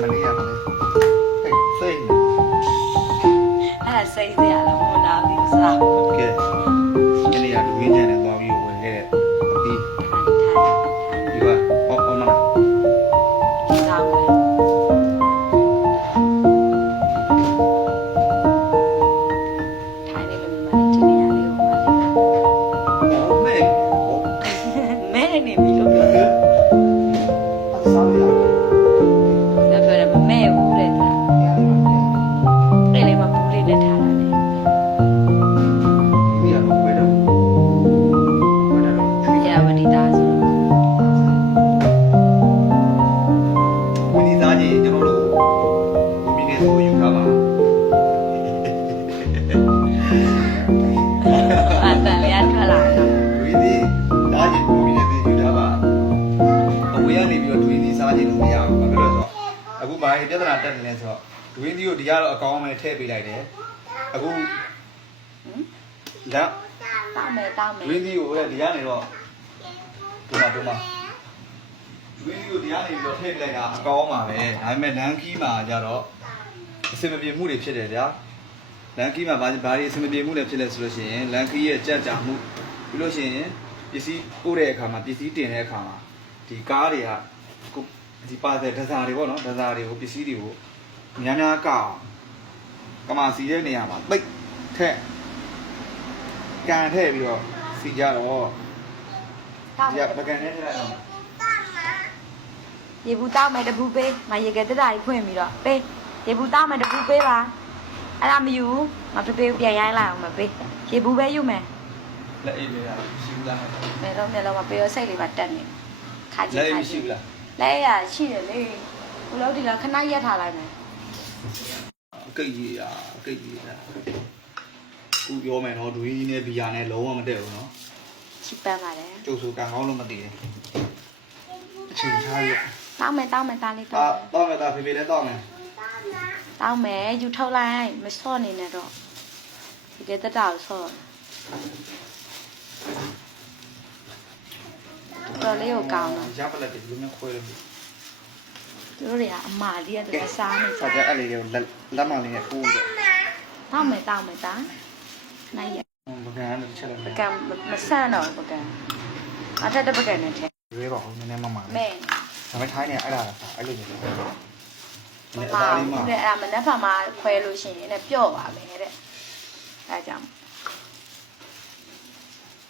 မလေးရမလဲစိတ်အဲ့စိတ်စရာတော့မလာဘူးစားကဲဒီနေ့ကလူရင်းချမ်းနဲ့သွားပြီးဝင်ခဲ့တဲ့အပြီးဒီပါအော်မလားစားမယ်ထိုင်နေလို့မလေးချင်းနေရလေးကိုမလေးမဲနေပြီလို့ပြောတယ်ဒါပြောတယ်မဲဘူးလေတာအဲ့လေမပူလေးနဲ့ထားတာလေရဝတိသားဆိုဝီဒီသားကြီးကျွန်တော်တို့ကိုမိနေဆိုယူထားပါအတန်လေးအထွက်လာတော့ဝီဒီသားကြီးကိုမိနေဆိုယူထားပါအဝေးကနေပြီးတော့ဒွေးဒီစားခြင်းလို့မရဘူးဘာဖြစ်လို့လဲဆိုတော့အခုဘာပြဿနာတက်နေလဲဆိုတော့ဒွေးဒီကိုဒီကတော့အကောင်းမဲ့ထည့်ပေးလိုက်တယ်အခုလက်တောင်းမယ်ဒွေးဒီကိုလည်းဒီကနေတော့ဒီမှာဒွေးဒီကိုဒီကနေပြီးတော့ထည့်ပေးလိုက်တာအကောင်းပါပဲဒါပေမဲ့လန်ကီးမှာကျတော့အစင်မပြေမှုတွေဖြစ်တယ်ဗျာလန်ကီးမှာဘာတွေအစင်မပြေမှုတွေဖြစ်လဲဆိုလို့ရှိရင်လန်ကီးရဲ့ကြက်ကြမှုပြီးလို့ရှိရင်ပစ္စည်းပို့တဲ့အခါမှာပစ္စည်းတင်တဲ့အခါမှာဒီကားတွေကဒီပါတဲ့ဒဇာတွေပေါ့နော်ဒဇာတွေကိုပစ္စည်းတွေကိုများများကောက်ကမာစီတဲ့နေရာမှာပိတ်ထက်ကန်ထည့်ပြီးတော့စီကြတော့ဒီကပကံနဲ့ထည့်လိုက်တော့ရေဘူးတောင်းမယ်တပူပေးငါရေကတက်တာကြီးဖွင့်ပြီးတော့ပေးရေဘူးတောင်းမယ်တပူပေးပါအဲ့ဒါမယူငါတပေးပြန်ရိုင်းလိုက်အောင်မပေးရေဘူးပဲယူမယ်လက်အေးလေးလားရှိဘူးလားမဲတော့မပေးရစိတ်လေးပါတက်နေခါကြည့်လက်အေးရှိဘူးလားလက်ရရှိတယ်လေဘလို့ဒီကခဏရက်ထားလိုက်မယ်ကိတ်ကြီးကိတ်ကြီးခုပြောမယ်နော်ဒွေးနဲ့ဘီယာနဲ့လုံးဝမတည့်ဘူးနော်ချစ်ပန်းပါတယ်ကျုပ်ဆိုကံကောင်းလို့မတည်ဘူးအချိန်ချားရတောင်းမယ်တားလေးတောင်းမယ်ဖေဖေလည်းတောင်းမယ်တောင်းမယ်ယူထုတ်လိုက်မစော့နေနဲ့တော့ဒီကတက်တာကိုစော့တော်လေးကိုကောင်းတော့ရပလက်တွေဘယ်လိုမျိုးခွဲလို့သူတို့တွေကအမာလေးကတည်းကစားနေကြတယ်အဲ့လေးကိုလက်မလေးနဲ့ပိုးတယ်တောင်းမယ်တာနိုင်ရပကံနဲ့ချက်လိုက်ပကံမဆန့်တော့ပကံအထက်တပကံနဲ့ထဲရွေးပါဦးနည်းနည်းမမမဲဒါပေမဲ့ထိုင်းနေအဲ့ဒါအဲ့လိုမျိုးအဲ့ဒါမနက်ဖြန်မှာခွဲလို့ရှိရင်လည်းပျော့ပါမယ်တဲ့အဲကြောင့်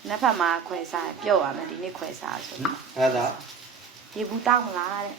နက်ဖက်မှာခွဲစားပျော့ပါမယ်ဒီနေ့ခွဲစားဆိုအဲ့ဒါရေဘူးတောက်မလားတဲ့